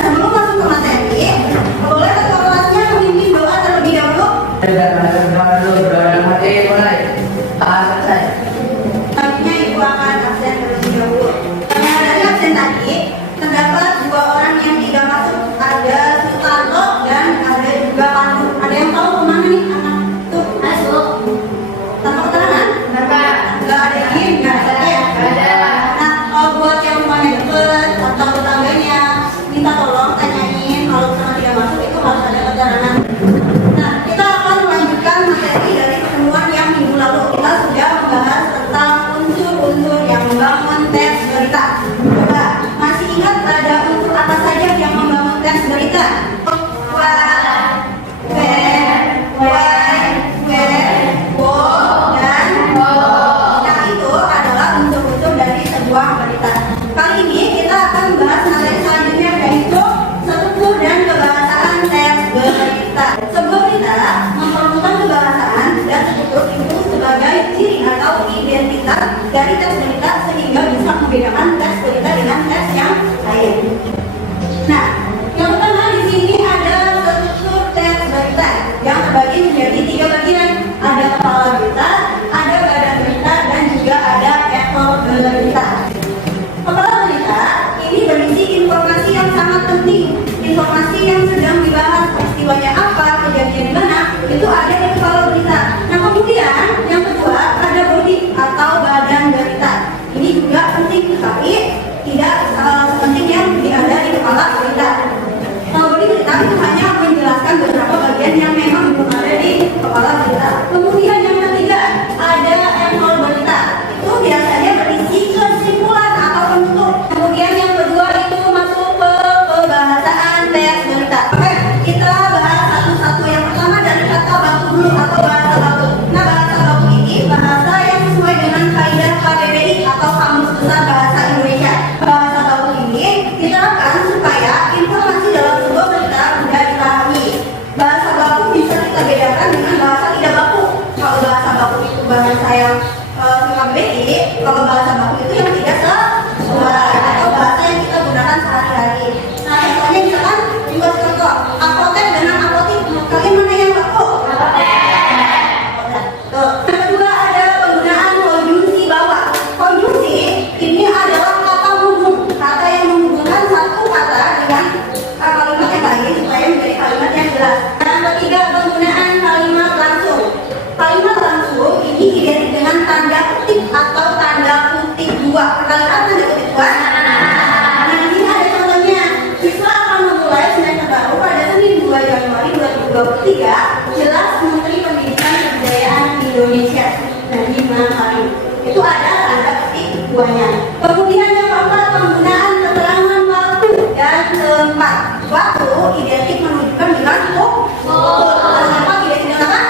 Sebelum masuk ke materi, boleh ketua kelasnya memimpin doa terlebih dahulu. Selanjutnya Ibu akan absen terlebih dahulu. Karena dari absen tadi, terdapat dua orang yang tidak masuk. Ada Sutarto dan ada juga Pandu. Ada yang tahu kemana nih anak tuh? Masuk. Tanpa keterangan? Nggak ada izin, nggak ada ya? Nah, kalau buat yang rumahnya deket atau tetangganya, minta tolong tanyain kalau misalnya tidak masuk itu harus ada keterangan. Nah, kita akan melanjutkan materi dari pertemuan yang minggu lalu. Kita sudah membahas tentang unsur-unsur yang membangun teks berita. Coba, masih ingat ada unsur apa saja yang membangun teks berita? Kali ini kita akan membahas materi selanjutnya yaitu struktur dan kebahasaan teks berita. Sebuah berita memperlukan kebahasaan dan struktur itu sebagai ciri atau identitas dari teks berita sehingga bisa membedakan teks berita dengan teks yang lain. Nah, yang pertama di sini ada struktur teks berita yang terbagi menjadi 3 bagian. Ada kepala berita, ada badan berita, dan juga ada ekor berita. Kepala berita ini berisi informasi yang sangat penting, informasi yang sedang dibahas, peristiwanya apa, kejadian di mana, itu ada di kepala berita. Nah, kemudian yang kedua ada body atau badan berita. Ini juga penting, tapi tidak sepenting yang ada di kepala berita. Kalau body berita itu hanya menjelaskan beberapa bagian yang memang belum ada di kepala berita. Kemudian yang ketiga ada ekor berita. Itu biasanya berisi kesimpulan atau penutup. Kemudian yang kedua itu masuk ke pembahasan teks berita. Oke, kita bahas satu-satu. Yang pertama dari kata baku dulu atau bahasa baku. Nah, bahasa baku ini bahasa yang sesuai dengan kaidah KBBI atau Kamus Besar Bahasa Indonesia. Bahasa baku ini diterapkan supaya informasi dalam sebuah berita mudah dipahami. Bahasa baku bisa kita bedakan dengan bahasa tidak baku. Kalau bahasa baku itu bahasa yang KBBI, kalau bahasa baku itu yang tidak sesuai atau bahasa yang kita gunakan sehari-hari. Nah, contohnya misalkan juga contoh apotek dengan apotik. Kalian mana yang baku? Tuh. Yang kedua ada penggunaan konjungsi bawah. Konjungsi ini adalah kata hubung, kata yang menghubungkan satu kata dengan kalimat yang lain supaya menjadi kalimat yang jelas. Yang ketiga penggunaan kalimat langsung. Kalimat langsung ini identik dengan tanda kutip atau tanda kutip dua. Perkalian tanda kutip dua. Nah, di sini ada contohnya. Siswa akan memulai semester baru pada Senin 2 Januari 2023. Jelas Menteri Pendidikan dan Kebudayaan Indonesia. Nadiem Makarim. Itu ada tanda kutip duanya. Kemudian yang keempat penggunaan keterangan waktu dan tempat. Waktu identik menunjukkan dengan tempat identik dengan apa?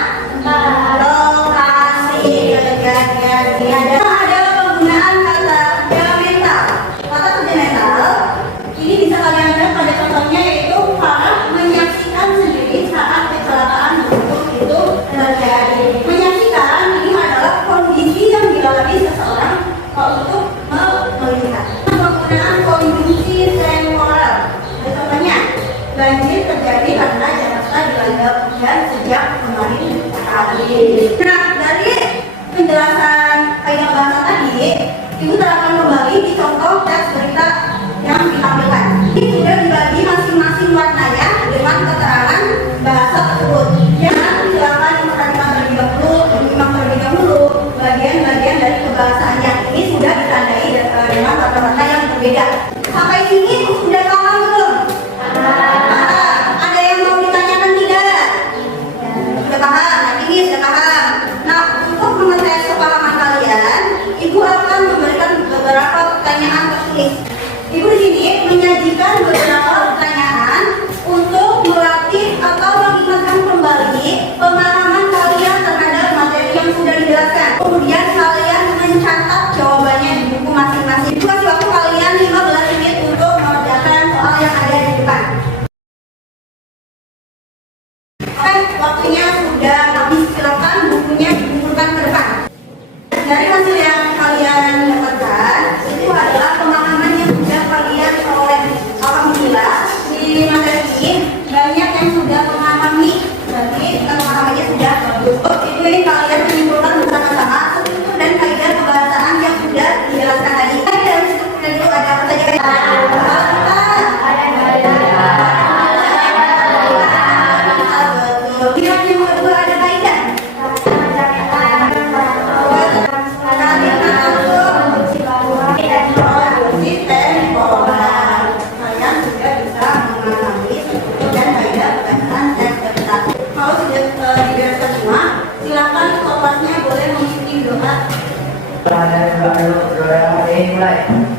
Lokasi kejadian. Ada penggunaan kata kerja mental. Kata kerja mental ini bisa kalian lihat pada contohnya yaitu para menyaksikan sendiri saat kecelakaan beruntun itu terjadi. Menyaksikan ini adalah kondisi yang dialami seseorang untuk melihat. Penggunaan konjungsi temporal. Contohnya banjir terjadi karena Jakarta dilanda hujan sejak kemarin hari. Nah, dari penjelasan kaidah bahasa tadi, Ibu terapkan kembali di contoh teks berita yang ditampilkan. Ini sudah dibagi masing-masing warnanya dengan keterangan bahasa tersebut. Jangan silakan memperhatikan terlebih dahulu bagian-bagian dari kebahasaannya. Ini sudah ditandai dengan kata-kata yang berbeda. Sampai sini sudah paham belum? Ada yang mau ditanyakan tidak? Sudah paham? Nah, ini sudah paham. Nah, untuk mengetes kepahaman kalian, Ibu akan memberikan beberapa pertanyaan tertulis. Ibu di sini menyajikan beberapa pertanyaan untuk melatih atau mengingatkan kembali pemahaman kalian terhadap materi yang sudah dijelaskan. Kemudian kalian mencatat jawabannya di buku masing-masing. Ibu kasih waktu kalian 15 menit untuk mengerjakan soal yang ada di depan. Oke, waktunya sudah habis. Silakan bukunya dikumpulkan ke depan. Dari hasil yang kalian dapatkan itu adalah pemahaman yang sudah kalian peroleh. Itu ini kalian menyimpulkan bersama-sama struktur dan kaidah pembahasan yang sudah dijelaskan tadi. Dalam struktur itu ada apa saja? Yang kedua ada kaidah. Silakan kelasnya boleh mengikuti doa. Mulai.